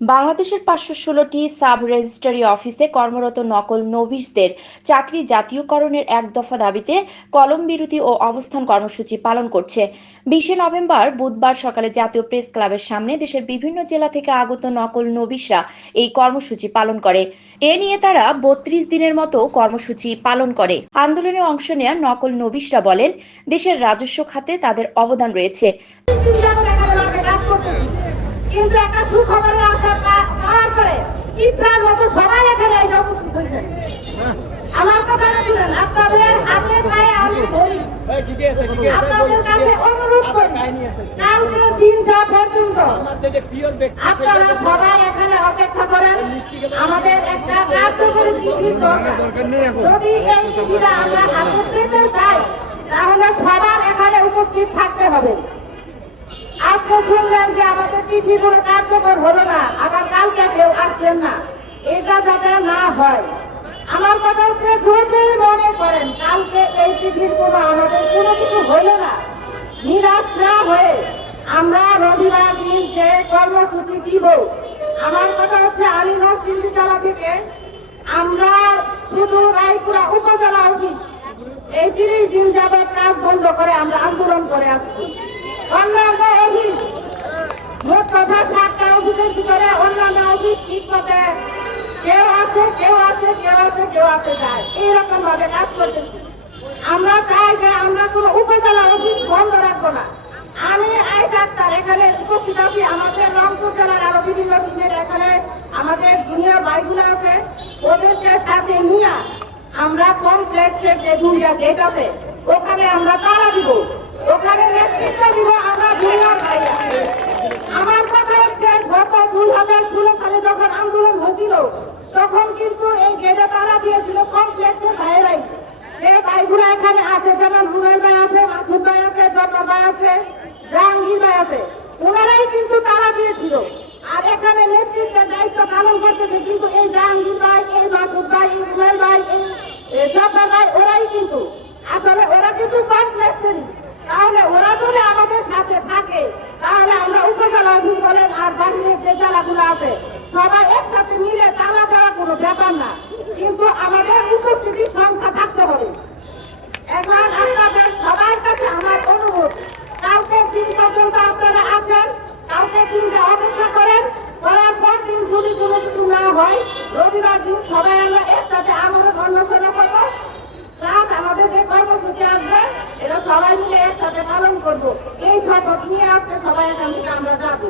বাংলাদেশের ৫১৬টি sub registry অফিসে কর্মরত নকল নভিসদের চাকরি জাতীয়করণের এক দফা দাবিতে কলম বিরতি ও অবস্থান কর্মসূচি পালন করছে। ২০শে নভেম্বর বুধবার সকালে জাতীয় প্রেস ক্লাবের সামনে দেশের বিভিন্ন জেলা থেকে আগত নকল নভিসরা এই কর্মসূচি পালন করে। এ নিয়ে তারা ৩২ দিনের মতো কর্মসূচি পালন করে। আন্দোলনে অংশ নেওয়া নকল নভিসরা বলেন, দেশের রাজস্ব খাতে তাদের অবদান রয়েছে। কিন্তু একটা সুখবরের আশা পাওয়ার পরে পিঁপড়ার মতো সবাই এখানে উপস্থিত হয়েছেন। আমার কথা শুনেন, আপনাদের হাতে পায়ে আমি ধরি, আপনাদের কাছে অনুরোধ করি, কালকে ৩টা পর্যন্ত আপনারা সবাই এখানে অপেক্ষা করেন। আমাদের একটা কার্যকরী চিঠির দরকার। যদি এই চিঠিটা আমরা হাতে পেতে চাই তাহলে সবার এখানে উপস্থিত থাকতে হবে। আপনি শুনলেন যে আমাদের চিঠি কোনো কার্যকর হলো না, আবার কালকে কেউ আসলেন না, এটা যাতে না হয়। আমার কথা হচ্ছে, যদি মনে করেন কালকে এই চিঠির আমাদের কোনো কিছু হইল না, নিরাশ না হয়ে আমরা রবিবার দিন যে কর্মসূচি দিব। আমার কথা হচ্ছে, আলীগঞ্জ সিন্ধি জেলা থেকে আমরা শুধু রায়পুরা উপজেলা অফিস এই ৩০ দিন যাবৎ কাজ বন্ধ করে আমরা আন্দোলন করে আসছি। অন্যান্য অফিস মোট কথা 7টা অফিসের ভিতরে অন্যান্য অফিস ঠিক মতে কেউ আসে যায়, এইরকম ভাবে কাজ করতেছি। আমরা চাই যে আমরা কোনো উপজেলা অফিস বন্ধ রাখবো না। আমি আক্তার এখানে উপস্থিত আছি। আমাদের রংপুর জেলার আরো বিভিন্ন টিমের এখানে আমাদের জুনিয়র ভাইগুলো আছে, ওদেরকে সাথে নিয়ে আমরা কমপ্লেক্সের যে 2টা গেট আছে ওখানে আমরা তালা দিব, ওখানে নেতৃত্ব দিব আমরা জুনিয়র ভাইরা। আমার কথা হচ্ছে, গত 2016 সালে যখন আন্দোলন হয়েছিল তখন কিন্তু এই গেটে তারা দিয়েছিল কমপ্লেক্সের ভাইরাই। যে ভাইগুলো এখানে আছে, যেমন রুবেল ভাই আছে, মাসুদ ভাই আছে, জব্বার ভাই আছে, জাহাঙ্গীর ভাই আছে, ওনারাই কিন্তু তারা দিয়েছিল। আর এখানে নেতৃত্বের দায়িত্ব পালন করতেছে কিন্তু এই জাহাঙ্গীর ভাই, এই মাসুদ ভাই, রুবেল ভাই, এই জব্বার ভাই, ওরাই কিন্তু আসলে ওরা কিন্তু কমপ্লেক্সেরই। তাহলে ওরা যদি আমাদের সাথে থাকে তাহলে আমরা উপজেলা অফিস বলেন আর বাড়ির যে জেলাগুলো আছে সবাই একসাথে মিলে তালা দেওয়া কোনো ব্যাপার না, কিন্তু আমাদের উপস্থিতির সংখ্যা থাকতে হবে। এখন আপনাদের সবার কাছে আমার অনুরোধ, কালকে দিন পর্যন্ত আপনারা আসেন, কালকে দিনটা অপেক্ষা করেন, করার পর দিন যদি কোনো কিছু না হয় রবিবার দিন সবাই আমরা একসাথে আমাদের অন্বেষণা করবো। আমাদের যে কর্মসূচি আসবে এটা সবাই মিলে একসাথে পালন করবো, এই শপথ নিয়ে আজকে সবাই এখান থেকে আমরা যাবো।